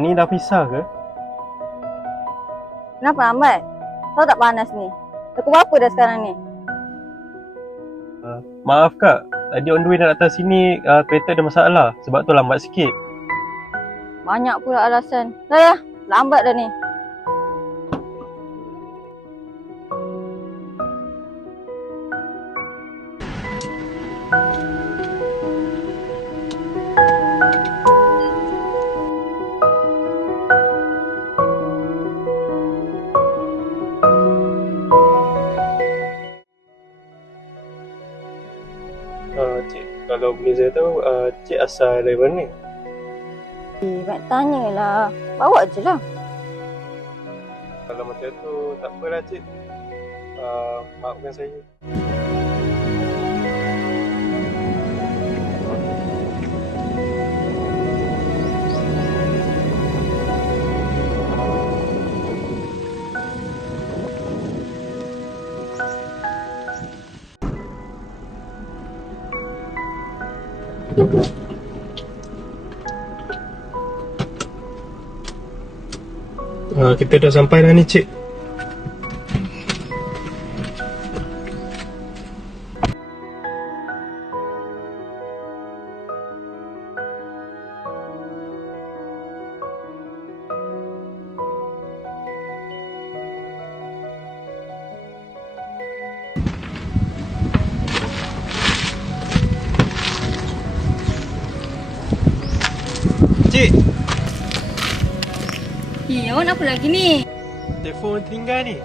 Ni dah pisah ke? Kenapa lambat? Tahu tak panas ni? Pukul berapa dah sekarang ni? Maaf kak, tadi on the way nak datang sini kereta ada masalah. Sebab tu lambat sikit. Banyak pula alasan. Dah, lambat dah ni. Cik, kalau boleh saya tahu, cik asal dari mana? Mak tanyalah. Bawa je lah. Kalau macam tu, tak apalah cik. Maafkan saya. Kita dah sampai dah ni cik. Cik, Awak nak apa lagi ni? telefon tertinggal ni.